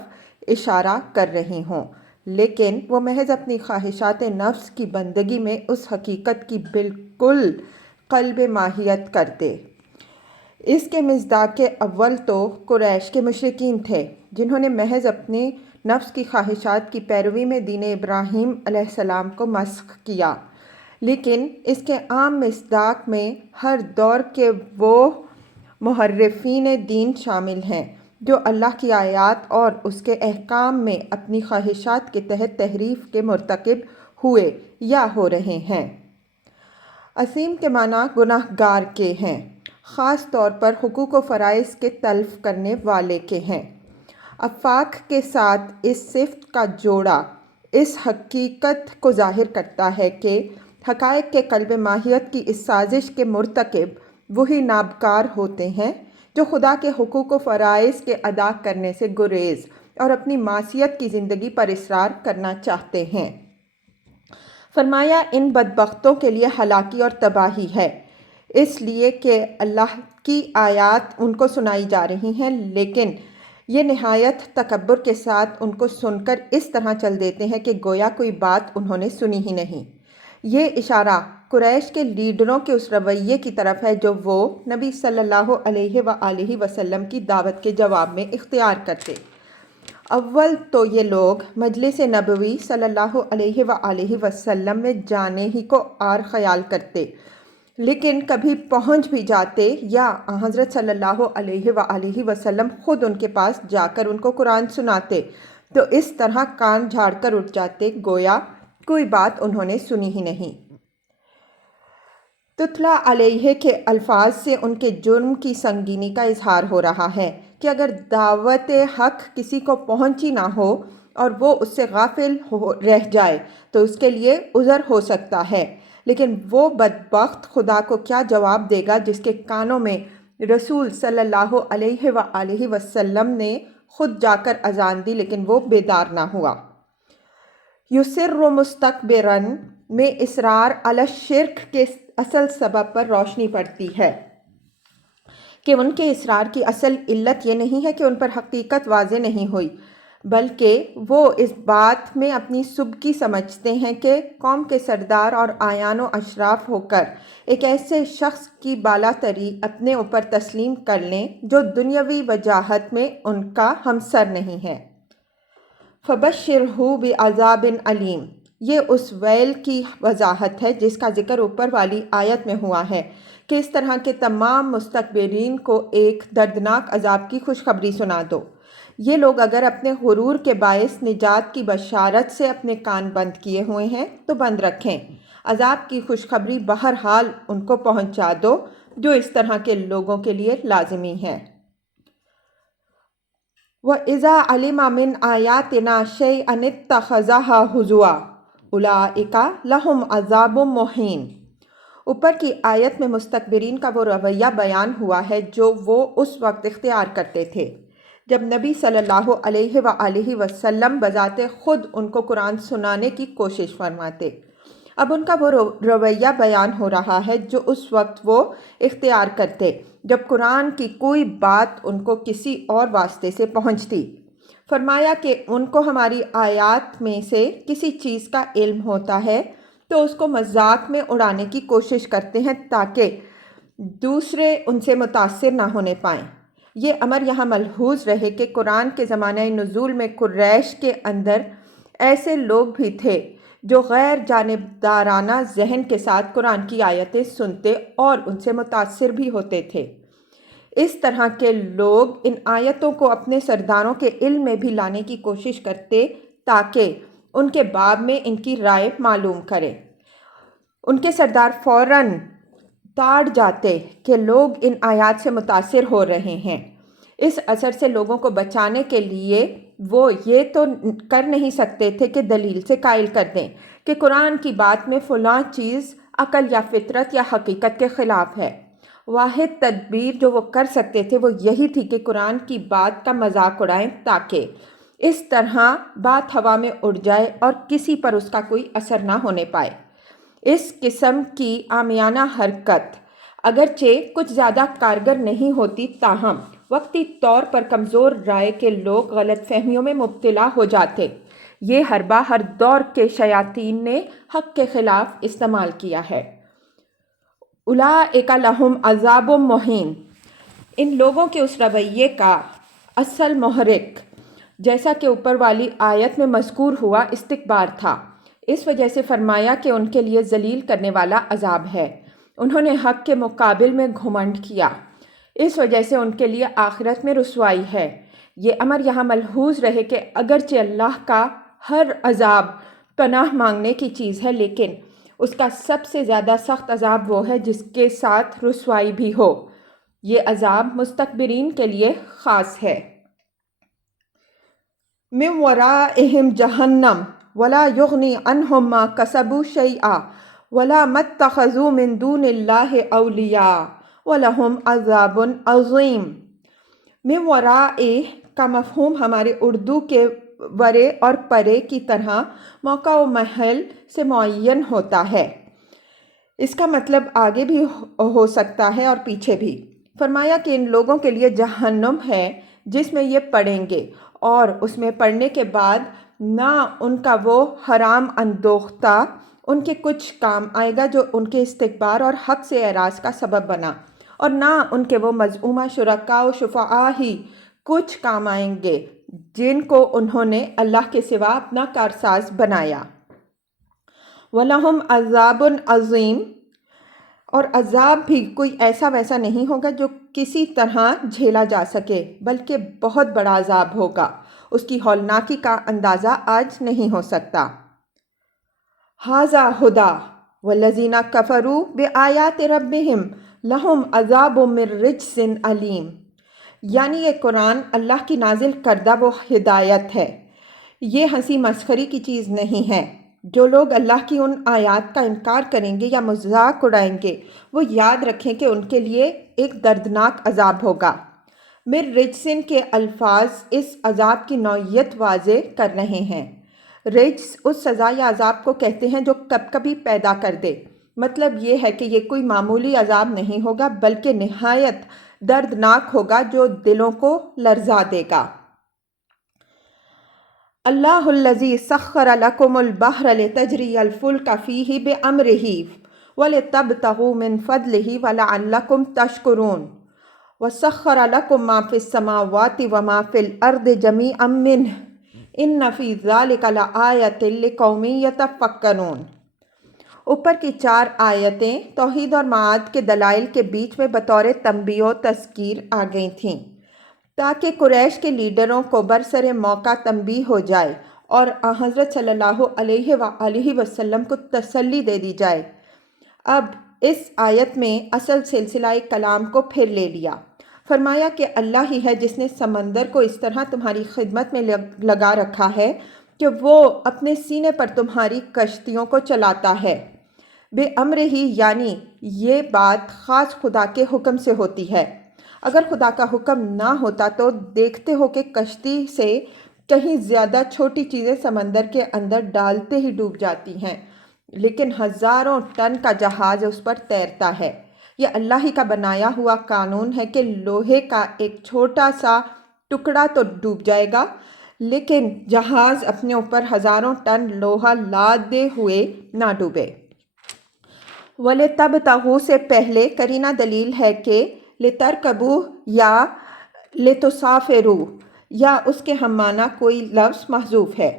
اشارہ کر رہی ہوں، لیکن وہ محض اپنی خواہشات نفس کی بندگی میں اس حقیقت کی بالکل قلب ماہیت کر دے۔ اس کے مصداق اول تو قریش کے مشرکین تھے جنہوں نے محض اپنے نفس کی خواہشات کی پیروی میں دین ابراہیم علیہ السلام کو مسخ کیا، لیکن اس کے عام مصداق میں ہر دور کے وہ محرفین دین شامل ہیں جو اللہ کی آیات اور اس کے احکام میں اپنی خواہشات کے تحت تحریف کے مرتکب ہوئے یا ہو رہے ہیں۔ اثیم کے معنی گناہ گار کے ہیں، خاص طور پر حقوق و فرائض کے تلف کرنے والے کے ہیں۔ آفاق کے ساتھ اس صفت کا جوڑا اس حقیقت کو ظاہر کرتا ہے کہ حقائق کے قلب ماہیت کی اس سازش کے مرتکب وہی نابکار ہوتے ہیں جو خدا کے حقوق و فرائض کے ادا کرنے سے گریز اور اپنی معصیت کی زندگی پر اصرار کرنا چاہتے ہیں۔ فرمایا ان بدبختوں کے لیے ہلاکی اور تباہی ہے، اس لیے کہ اللہ کی آیات ان کو سنائی جا رہی ہیں لیکن یہ نہایت تکبر کے ساتھ ان کو سن کر اس طرح چل دیتے ہیں کہ گویا کوئی بات انہوں نے سنی ہی نہیں۔ یہ اشارہ قریش کے لیڈروں کے اس رویے کی طرف ہے جو وہ نبی صلی اللہ علیہ وآلہ وسلم کی دعوت کے جواب میں اختیار کرتے۔ اول تو یہ لوگ مجلس نبوی صلی اللہ علیہ وآلہ وسلم میں جانے ہی کو عار خیال کرتے، لیکن کبھی پہنچ بھی جاتے یا حضرت صلی اللہ علیہ وآلہ وسلم خود ان کے پاس جا کر ان کو قرآن سناتے تو اس طرح کان جھاڑ کر اٹھ جاتے گویا کوئی بات انہوں نے سنی ہی نہیں۔ تتلا علیہ کے الفاظ سے ان کے جرم کی سنگینی کا اظہار ہو رہا ہے کہ اگر دعوت حق کسی کو پہنچی نہ ہو اور وہ اس سے غافل رہ جائے تو اس کے لیے عذر ہو سکتا ہے، لیکن وہ بدبخت خدا کو کیا جواب دے گا جس کے کانوں میں رسول صلی اللہ علیہ وآلہ وسلم نے خود جا کر اذان دی لیکن وہ بیدار نہ ہوا۔ یسر مستکبرن میں اصرار علی الشرک کے اصل سبب پر روشنی پڑتی ہے کہ ان کے اصرار کی اصل علت یہ نہیں ہے کہ ان پر حقیقت واضح نہیں ہوئی، بلکہ وہ اس بات میں اپنی سبکی سمجھتے ہیں کہ قوم کے سردار اور اعیان و اشراف ہو کر ایک ایسے شخص کی بالا تری اپنے اوپر تسلیم کر لیں جو دنیاوی وجاہت میں ان کا ہمسر نہیں ہے۔ فَبَشِّرْهُ بِعَذَابٍ علیم، یہ اس ویل کی وضاحت ہے جس کا ذکر اوپر والی آیت میں ہوا ہے کہ اس طرح کے تمام مستکبرین کو ایک دردناک عذاب کی خوشخبری سنا دو۔ یہ لوگ اگر اپنے غرور کے باعث نجات کی بشارت سے اپنے کان بند کیے ہوئے ہیں تو بند رکھیں، عذاب کی خوشخبری بہرحال ان کو پہنچا دو جو اس طرح کے لوگوں کے لیے لازمی ہے۔ وَإِذَا عَلِمَ مِنْ آيَاتِنَا شَيْئًا اتَّخَذَهَا هُزُوًا أُولَٰئِكَ لَهُمْ عَذَابٌ مُّهِینٌ۔ اوپر کی آیت میں مستکبرین کا وہ رویہ بیان ہوا ہے جو وہ اس وقت اختیار کرتے تھے جب نبی صلی اللہ علیہ وآلہ وسلم بذات خود ان کو قرآن سنانے کی کوشش فرماتے۔ اب ان کا وہ رویہ بیان ہو رہا ہے جو اس وقت وہ اختیار کرتے جب قرآن کی کوئی بات ان کو کسی اور واسطے سے پہنچتی۔ فرمایا کہ ان کو ہماری آیات میں سے کسی چیز کا علم ہوتا ہے تو اس کو مذاق میں اڑانے کی کوشش کرتے ہیں تاکہ دوسرے ان سے متاثر نہ ہونے پائیں۔ یہ امر یہاں ملحوظ رہے کہ قرآن کے زمانہ نزول میں قریش کے اندر ایسے لوگ بھی تھے جو غیر جانبدارانہ ذہن کے ساتھ قرآن کی آیتیں سنتے اور ان سے متاثر بھی ہوتے تھے۔ اس طرح کے لوگ ان آیتوں کو اپنے سرداروں کے علم میں بھی لانے کی کوشش کرتے تاکہ ان کے باب میں ان کی رائے معلوم کریں۔ ان کے سردار فوراً تاڑ جاتے کہ لوگ ان آیات سے متاثر ہو رہے ہیں۔ اس اثر سے لوگوں کو بچانے کے لیے وہ یہ تو کر نہیں سکتے تھے کہ دلیل سے قائل کر دیں کہ قرآن کی بات میں فلاں چیز عقل یا فطرت یا حقیقت کے خلاف ہے۔ واحد تدبیر جو وہ کر سکتے تھے وہ یہی تھی کہ قرآن کی بات کا مذاق اڑائیں تاکہ اس طرح بات ہوا میں اڑ جائے اور کسی پر اس کا کوئی اثر نہ ہونے پائے۔ اس قسم کی عامیانہ حرکت اگرچہ کچھ زیادہ کارگر نہیں ہوتی، تاہم وقتی طور پر کمزور رائے کے لوگ غلط فہمیوں میں مبتلا ہو جاتے۔ یہ حربہ ہر دور کے شیاطین نے حق کے خلاف استعمال کیا ہے۔ اولئک لہم عذاب مہین، ان لوگوں کے اس رویے کا اصل محرک، جیسا کہ اوپر والی آیت میں مذکور ہوا، استکبار تھا۔ اس وجہ سے فرمایا کہ ان کے لیے ذلیل کرنے والا عذاب ہے۔ انہوں نے حق کے مقابل میں گھمنڈ کیا، اس وجہ سے ان کے لیے آخرت میں رسوائی ہے۔ یہ امر یہاں ملحوظ رہے کہ اگرچہ اللہ کا ہر عذاب پناہ مانگنے کی چیز ہے، لیکن اس کا سب سے زیادہ سخت عذاب وہ ہے جس کے ساتھ رسوائی بھی ہو۔ یہ عذاب مستکبرین کے لیے خاص ہے۔ من ورائہم جہنم ولا یغنی عنہم ما کسبوا شیئا ولا ما اتخذوا من دون اللہ اولیاء ولہم عذاب عظیم۔ من ورائہ کا مفہوم ہمارے اردو کے ورے اور پرے کی طرح موقع و محل سے معین ہوتا ہے۔ اس کا مطلب آگے بھی ہو سکتا ہے اور پیچھے بھی۔ فرمایا کہ ان لوگوں کے لیے جہنم ہے جس میں یہ پڑیں گے، اور اس میں پڑنے کے بعد نہ ان کا وہ حرام اندوختہ ان کے کچھ کام آئے گا جو ان کے استکبار اور حق سے اعراض کا سبب بنا، اور نہ ان کے وہ مزعومہ شرکاء و شفعاء ہی کچھ کام آئیں گے جن کو انہوں نے اللہ کے سوا اپنا کارساز بنایا۔ وَلَهُمْ عَذَابٌ عَظِيمٌ، اور عذاب بھی کوئی ایسا ویسا نہیں ہوگا جو کسی طرح جھیلا جا سکے، بلکہ بہت بڑا عذاب ہوگا، اس کی ہولناکی کا اندازہ آج نہیں ہو سکتا۔ ھذا ھدی والذین کفروا بآیات ربہم لہم عذاب من رجز علیم، یعنی یہ قرآن اللہ کی نازل کردہ وہ ہدایت ہے، یہ ہنسی مسخری کی چیز نہیں ہے۔ جو لوگ اللہ کی ان آیات کا انکار کریں گے یا مذاق اڑائیں گے، وہ یاد رکھیں کہ ان کے لیے ایک دردناک عذاب ہوگا۔ من رجسن کے الفاظ اس عذاب کی نوعیت واضح کر رہے ہیں۔ رجس اس سزا یا عذاب کو کہتے ہیں جو کب کبھی پیدا کر دے۔ مطلب یہ ہے کہ یہ کوئی معمولی عذاب نہیں ہوگا بلکہ نہایت دردناک ہوگا جو دلوں کو لرزا دے گا۔ اللہ الذی سخر لکم البحر لتجری الفلک فیہ بامرہ ولتبتغوا من فضلہ ولعلکم تشکرون وسخر لکم ما فی السماوات وما فی الارض جمیعا منہ ان فی ذلک لآیۃ لقوم یتفکرون۔ اوپر کی 4 آیتیں توحید اور معاد کے دلائل کے بیچ میں بطور تنبیہ و تذکیر آ گئی تھیں تاکہ قریش کے لیڈروں کو برسر موقع تنبیہ ہو جائے اور حضرت صلی اللہ علیہ وآلہ وسلم کو تسلی دے دی جائے۔ اب اس آیت میں اصل سلسلہ کلام کو پھر لے لیا۔ فرمایا کہ اللہ ہی ہے جس نے سمندر کو اس طرح تمہاری خدمت میں لگا رکھا ہے کہ وہ اپنے سینے پر تمہاری کشتیوں کو چلاتا ہے۔ بے امر ہی یعنی یہ بات خاص خدا کے حکم سے ہوتی ہے۔ اگر خدا کا حکم نہ ہوتا تو دیکھتے ہو کہ کشتی سے کہیں زیادہ چھوٹی چیزیں سمندر کے اندر ڈالتے ہی ڈوب جاتی ہیں، لیکن ہزاروں ٹن کا جہاز اس پر تیرتا ہے۔ یہ اللہ ہی کا بنایا ہوا قانون ہے کہ لوہے کا ایک چھوٹا سا ٹکڑا تو ڈوب جائے گا، لیکن جہاز اپنے اوپر ہزاروں ٹن لوہا لادے ہوئے نہ ڈوبے۔ وَلِتَبْتَغُوا سے پہلے قرینہ دلیل ہے کہ لِتَرْکَبُوا یا لِتُسَافِرُوا یا اس کے ہم معنی کوئی لفظ محذوف ہے۔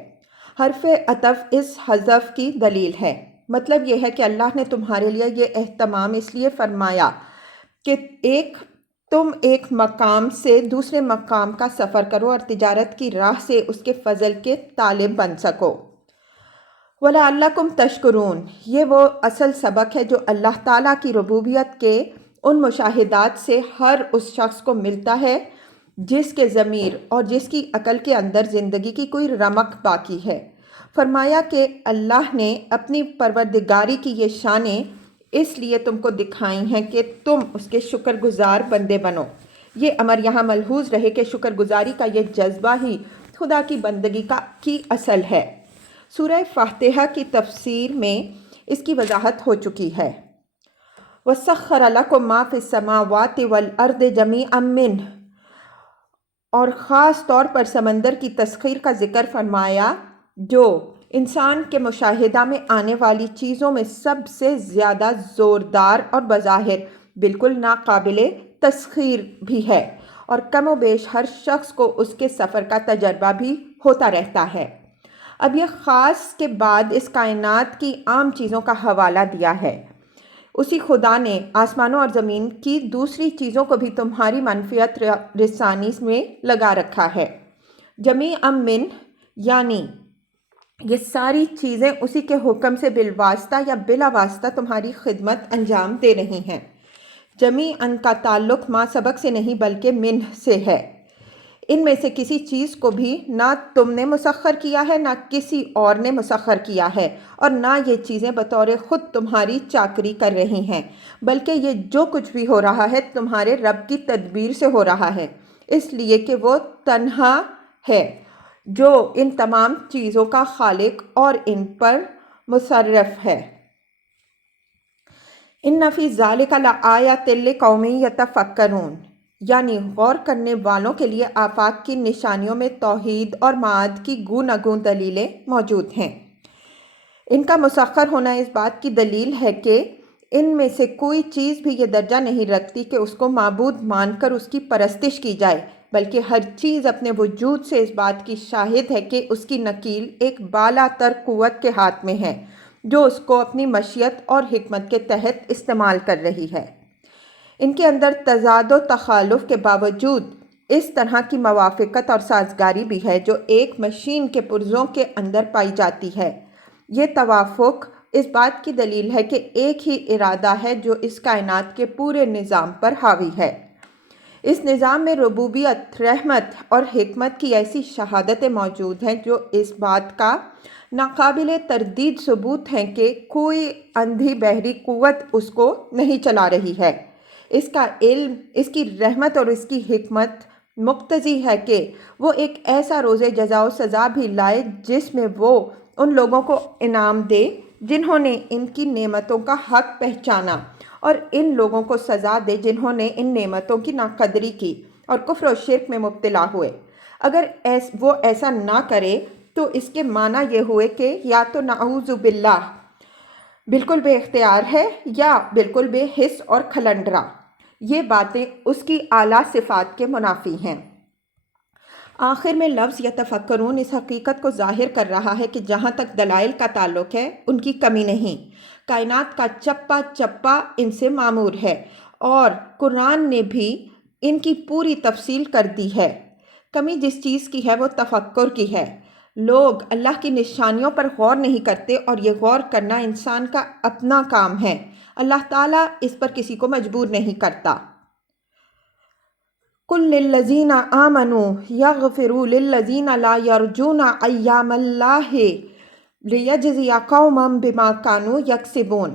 حرف عطف اس حذف کی دلیل ہے۔ مطلب یہ ہے کہ اللہ نے تمہارے لیے یہ اہتمام اس لیے فرمایا کہ تم ایک مقام سے دوسرے مقام کا سفر کرو اور تجارت کی راہ سے اس کے فضل کے طالب بن سکو۔ وَلَعَلَّكُمْ تَشْكُرُونَ، یہ وہ اصل سبق ہے جو اللہ تعالیٰ کی ربوبیت کے ان مشاہدات سے ہر اس شخص کو ملتا ہے جس کے ضمیر اور جس کی عقل کے اندر زندگی کی کوئی رمق باقی ہے۔ فرمایا کہ اللہ نے اپنی پروردگاری کی یہ شانیں اس لیے تم کو دکھائی ہیں کہ تم اس کے شکر گزار بندے بنو۔ یہ امر یہاں ملحوظ رہے کہ شکر گزاری کا یہ جذبہ ہی خدا کی بندگی کی اصل ہے۔ سورہ فاتحہ کی تفسیر میں اس کی وضاحت ہو چکی ہے۔ وَسَخَّرَ لَكُم مَّا فِي السَّمَاوَاتِ وَالْأَرْضِ جَمِيعًا مِّنْهُ، اور خاص طور پر سمندر کی تسخیر کا ذکر فرمایا جو انسان کے مشاہدہ میں آنے والی چیزوں میں سب سے زیادہ زوردار اور بظاہر بالکل ناقابل تسخیر بھی ہے، اور کم و بیش ہر شخص کو اس کے سفر کا تجربہ بھی ہوتا رہتا ہے۔ اب یہ خاص کے بعد اس کائنات کی عام چیزوں کا حوالہ دیا ہے۔ اسی خدا نے آسمانوں اور زمین کی دوسری چیزوں کو بھی تمہاری منفعت رسانی میں لگا رکھا ہے۔ جمیعاً من، یعنی یہ ساری چیزیں اسی کے حکم سے بالواسطہ یا بلا واسطہ تمہاری خدمت انجام دے رہی ہیں۔ جمیعاً کا تعلق ما سبق سے نہیں بلکہ من سے ہے۔ ان میں سے کسی چیز کو بھی نہ تم نے مسخر کیا ہے نہ کسی اور نے مسخر کیا ہے، اور نہ یہ چیزیں بطور خود تمہاری چاکری کر رہی ہیں، بلکہ یہ جو کچھ بھی ہو رہا ہے تمہارے رب کی تدبیر سے ہو رہا ہے، اس لیے کہ وہ تنہا ہے جو ان تمام چیزوں کا خالق اور ان پر مصرف ہے۔ اِنَّ فِي ذَلِكَ لَآیَاتٍ لِقَوْمٍ یَتَفَکَّرُونَ، یعنی غور کرنے والوں کے لیے آفاق کی نشانیوں میں توحید اور معاد کی گوناگوں دلیلیں موجود ہیں۔ ان کا مسخر ہونا اس بات کی دلیل ہے کہ ان میں سے کوئی چیز بھی یہ درجہ نہیں رکھتی کہ اس کو معبود مان کر اس کی پرستش کی جائے، بلکہ ہر چیز اپنے وجود سے اس بات کی شاہد ہے کہ اس کی نکیل ایک بالا تر قوت کے ہاتھ میں ہے جو اس کو اپنی مشیت اور حکمت کے تحت استعمال کر رہی ہے۔ ان کے اندر تضاد و تخالف کے باوجود اس طرح کی موافقت اور سازگاری بھی ہے جو ایک مشین کے پرزوں کے اندر پائی جاتی ہے۔ یہ توافق اس بات کی دلیل ہے کہ ایک ہی ارادہ ہے جو اس کائنات کے پورے نظام پر حاوی ہے۔ اس نظام میں ربوبیت، رحمت اور حکمت کی ایسی شہادتیں موجود ہیں جو اس بات کا ناقابل تردید ثبوت ہیں کہ کوئی اندھی بحری قوت اس کو نہیں چلا رہی ہے۔ اس کا علم، اس کی رحمت اور اس کی حکمت مقتضی ہے کہ وہ ایک ایسا روز جزا و سزا بھی لائے جس میں وہ ان لوگوں کو انعام دے جنہوں نے ان کی نعمتوں کا حق پہچانا، اور ان لوگوں کو سزا دے جنہوں نے ان نعمتوں کی ناقدری کی اور کفر و شرک میں مبتلا ہوئے۔ اگر وہ ایسا نہ کرے تو اس کے معنی یہ ہوئے کہ یا تو نعوذ باللہ بالکل بے اختیار ہے یا بالکل بے حس اور کھلنڈرا۔ یہ باتیں اس کی اعلیٰ صفات کے منافی ہیں۔ آخر میں لفظ یتفکرون اس حقیقت کو ظاہر کر رہا ہے کہ جہاں تک دلائل کا تعلق ہے ان کی کمی نہیں۔ کائنات کا چپا چپا ان سے معمور ہے، اور قرآن نے بھی ان کی پوری تفصیل کر دی ہے۔ کمی جس چیز کی ہے وہ تفکر کی ہے۔ لوگ اللہ کی نشانیوں پر غور نہیں کرتے، اور یہ غور کرنا انسان کا اپنا کام ہے۔ اللہ تعالیٰ اس پر کسی کو مجبور نہیں کرتا۔ قُل لِّلَّذِينَ آمَنُوا يَغْفِرُوا لِلَّذِينَ لَا يَرْجُونَ أَيَّامَ اللَّهِ لِيَجْزِيَ قَوْمًا بِمَا كَانُوا يَكْسِبُونَ۔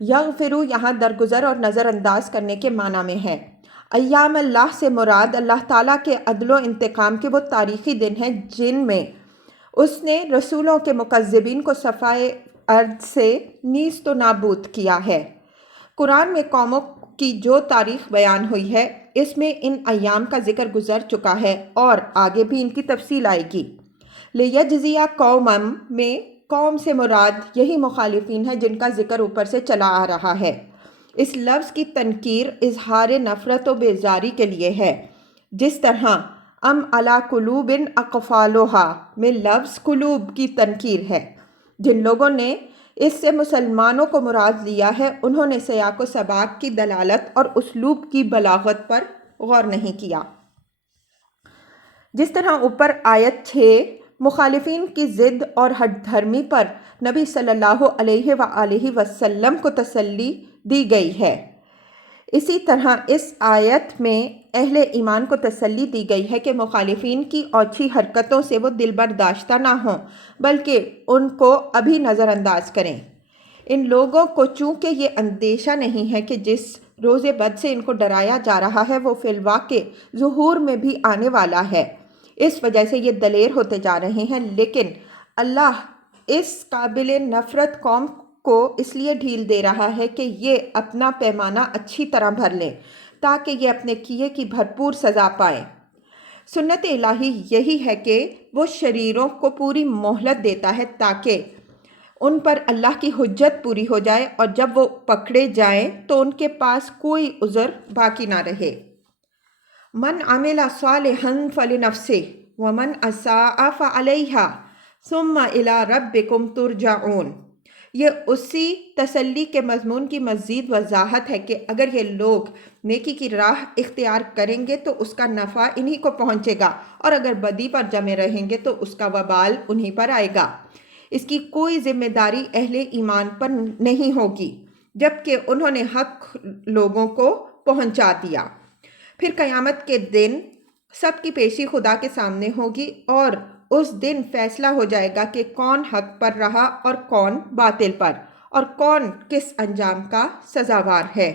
یغفروا یہاں درگزر اور نظر انداز کرنے کے معنی میں ہے۔ ایام اللہ سے مراد اللہ تعالیٰ کے عدل و انتقام کے وہ تاریخی دن ہیں جن میں اس نے رسولوں کے مکذبین کو صفائے ارض سے نیست و نابود کیا ہے۔ قرآن میں قوموں کی جو تاریخ بیان ہوئی ہے اس میں ان ایام کا ذکر گزر چکا ہے، اور آگے بھی ان کی تفصیل آئے گی۔ لیجزیہ قومم میں قوم سے مراد یہی مخالفین ہیں جن کا ذکر اوپر سے چلا آ رہا ہے۔ اس لفظ کی تنکیر اظہار نفرت و بیزاری کے لیے ہے، جس طرح ام علی قلوب اقفالھا میں لفظ قلوب کی تنکیر ہے۔ جن لوگوں نے اس سے مسلمانوں کو مراد لیا ہے انہوں نے سیاق و سباق کی دلالت اور اسلوب کی بلاغت پر غور نہیں کیا۔ جس طرح اوپر آیت 6 مخالفین کی ضد اور ہٹ دھرمی پر نبی صلی اللہ علیہ وآلہ وسلم کو تسلی دی گئی ہے، اسی طرح اس آیت میں اہل ایمان کو تسلی دی گئی ہے کہ مخالفین کی اوچھی حرکتوں سے وہ دل برداشتہ نہ ہوں بلکہ ان کو ابھی نظر انداز کریں۔ ان لوگوں کو چونکہ یہ اندیشہ نہیں ہے کہ جس روز بد سے ان کو ڈرایا جا رہا ہے وہ فی الواقع ظہور میں بھی آنے والا ہے، اس وجہ سے یہ دلیر ہوتے جا رہے ہیں، لیکن اللہ اس قابل نفرت قوم کو اس لیے ڈھیل دے رہا ہے کہ یہ اپنا پیمانہ اچھی طرح بھر لیں تاکہ یہ اپنے کیے کی بھرپور سزا پائیں۔ سنت الہی یہی ہے کہ وہ شریروں کو پوری مہلت دیتا ہے تاکہ ان پر اللہ کی حجت پوری ہو جائے اور جب وہ پکڑے جائیں تو ان کے پاس کوئی عذر باقی نہ رہے۔ من عمل صالحا فلنفسہ ومن اساء فعلیہا ثم الی ربکم ترجعون۔ یہ اسی تسلی کے مضمون کی مزید وضاحت ہے کہ اگر یہ لوگ نیکی کی راہ اختیار کریں گے تو اس کا نفع انہی کو پہنچے گا اور اگر بدی پر جمے رہیں گے تو اس کا وبال انہی پر آئے گا۔ اس کی کوئی ذمہ داری اہل ایمان پر نہیں ہوگی جبکہ انہوں نے حق لوگوں کو پہنچا دیا۔ پھر قیامت کے دن سب کی پیشی خدا کے سامنے ہوگی اور اس دن فیصلہ ہو جائے گا کہ کون حق پر رہا اور کون باطل پر، اور کون کس انجام کا سزاوار ہے۔